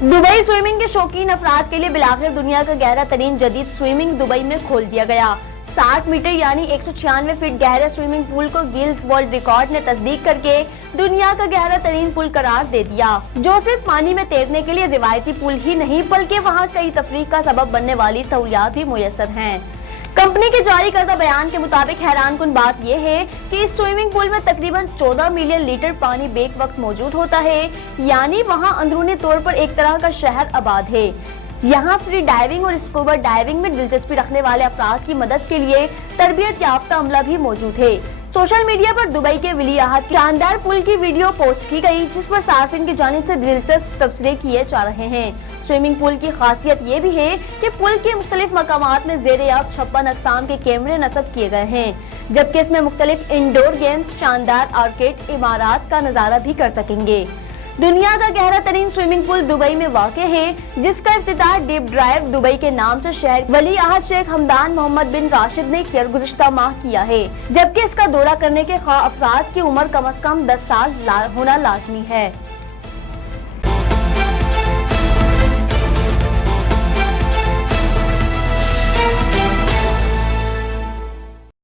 Dubai swimming के शौकीन अफराद के लिए बिलाखिर दुनिया का गहरा तरीन जदीद स्विमिंग दुबई में खोल दिया गया। 60 मीटर यानी 196 फीट गहरे स्विमिंग पूल को गिल्स वर्ल्ड रिकॉर्ड ने तस्दीक करके दुनिया का गहरा तरीन पुल करार दे दिया, जो सिर्फ पानी में तैरने के लिए रिवायती पुल ही नहीं बल्कि वहाँ कई तफरीह का सबब बनने वाली सहूलियात भी मुयस्सर हैं। कंपनी के जारी करदा बयान के मुताबिक हैरानकुन बात यह है कि इस स्विमिंग पूल में तकरीबन 14 मिलियन लीटर पानी बेक वक्त मौजूद होता है, यानी वहाँ अंदरूनी तौर पर एक तरह का शहर आबाद है। यहाँ फ्री डाइविंग और स्कूबा डाइविंग में दिलचस्पी रखने वाले अफराद की मदद के लिए तरबियत याफ्ता अमला भी मौजूद है। सोशल मीडिया पर दुबई के वली अहद शानदार पुल की वीडियो पोस्ट की गई, जिस पर सार्फिन की जानिब से दिलचस्प तबसरे किए जा रहे हैं। स्विमिंग पूल की खासियत ये भी है कि पुल के मुख्तलिफ मकामात में ज़ेर-ए-आब 56 अक़साम के कैमरे नस्ब किए गए हैं, जबकि इसमें मुख्तलिफ इंडोर गेम्स, शानदार आर्केड इमारात का नज़ारा भी कर सकेंगे। दुनिया का गहरा तरीन स्विमिंग पूल दुबई में वाक़ है, जिसका इफ्तिताह डीप ड्राइव दुबई के नाम से शहर वली अहद शेख हमदान मोहम्मद बिन राशिद ने गुज़िश्ता माह किया है, जबकि इसका दौरा करने के ख्वाह अफराद की उम्र कम अज कम 10 साल होना लाजमी है।